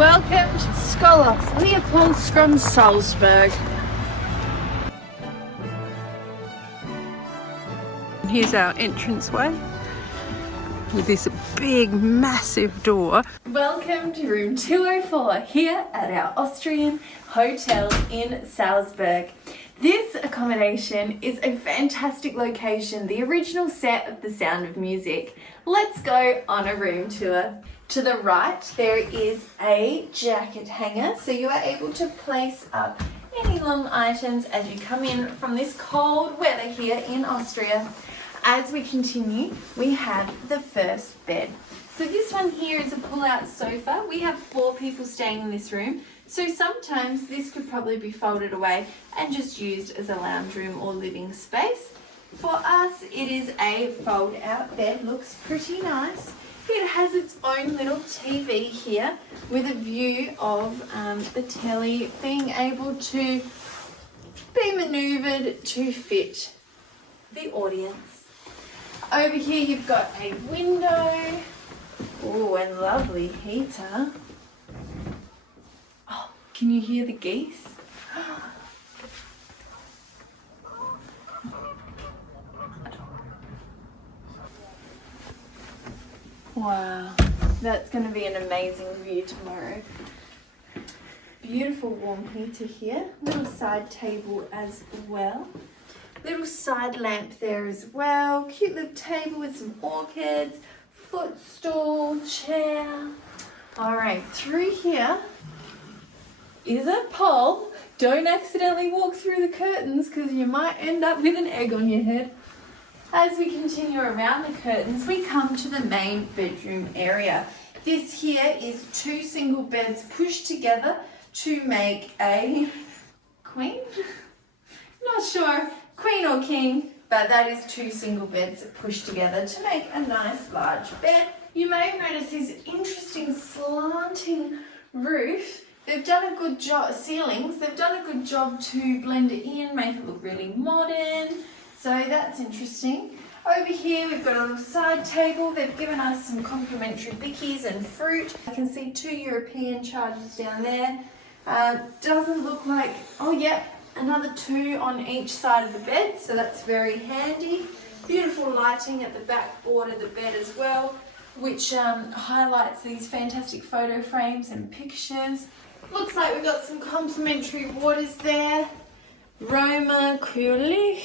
Welcome to Schloss Leopoldskron, Salzburg. Here's our entranceway with this big, massive door. Welcome to room 204 here at our Austrian hotel in Salzburg. This accommodation is a fantastic location, the original set of The Sound of Music. Let's go on a room tour. To the right, there is a jacket hanger, so you are able to place up any long items as you come in from this cold weather here in Austria. As we continue, we have the first bed. So this one here is a pull-out sofa. We have 4 people staying in this room, so sometimes this could probably be folded away and just used as a lounge room or living space. For us, it is a fold-out bed. Looks pretty nice. It has its own little TV here with a view of the telly being able to be manoeuvred to fit the audience. Over here you've got a window. Oh, and lovely heater. Oh, can you hear the geese? Wow, that's going to be an amazing view tomorrow. Beautiful warm heater here. Little side table as well. Little side lamp there as well. Cute little table with some orchids. Footstool, chair. Alright, through here is a pole. Don't accidentally walk through the curtains because you might end up with an egg on your head. As we continue around the curtains, we come to the main bedroom area. This here is 2 single beds pushed together to make a queen? Not sure, queen or king, but that is 2 single beds pushed together to make a nice large bed. You may have noticed this interesting slanting roof. They've done a good job, ceilings, they've done a good job to blend it in, make it look really modern. So that's interesting. Over here we've got a little side table. They've given us some complimentary bickies and fruit. I can see 2 European chargers down there. Doesn't look like, oh yeah, another 2 on each side of the bed, so that's very handy. Beautiful lighting at the back border of the bed as well, which highlights these fantastic photo frames and pictures. Looks like we've got some complimentary waters there. Roma Corli.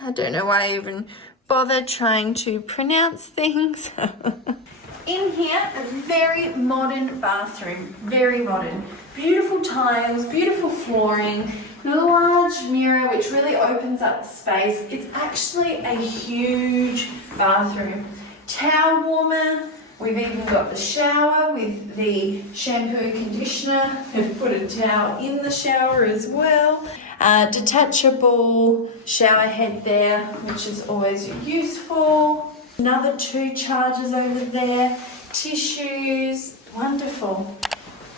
I don't know why I even bother trying to pronounce things. In here, a very modern bathroom, very modern. Beautiful tiles, beautiful flooring, large mirror which really opens up the space. It's actually a huge bathroom. Towel warmer. We've even got the shower with the shampoo and conditioner. We've put a towel in the shower as well. Detachable shower head there, which is always useful. Another 2 chargers over there. Tissues, wonderful.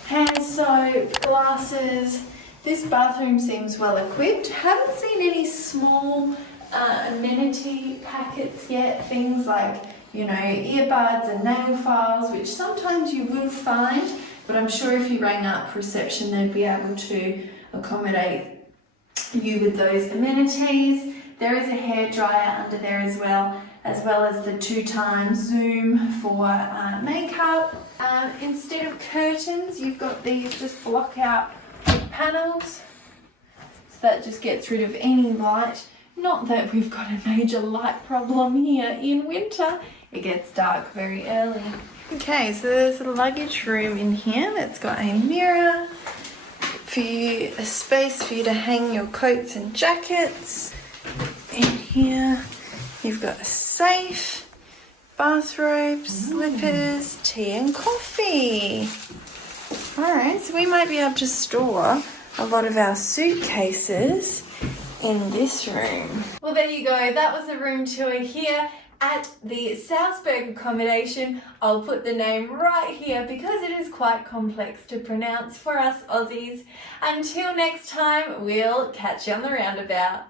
Hand soap, glasses. This bathroom seems well equipped. Haven't seen any small amenity packets yet. Things like, you know, earbuds and nail files, which sometimes you will find, but I'm sure if you rang up reception, they'd be able to accommodate you with those amenities. There is a hairdryer under there as well as the 2x zoom for makeup. Instead of curtains, you've got these just block out panels, so that just gets rid of any light. Not that we've got a major light problem here in winter. It gets dark very early. Okay, so there's a luggage room in here that's got a mirror, a space for you to hang your coats and jackets. In here, you've got a safe, bathrobes, slippers, tea and coffee. Alright, so we might be able to store a lot of our suitcases in this room. Well, there you go. That was the room tour here at the Salzburg accommodation. I'll put the name right here because it is quite complex to pronounce for us Aussies. Until next time, we'll catch you on the roundabout.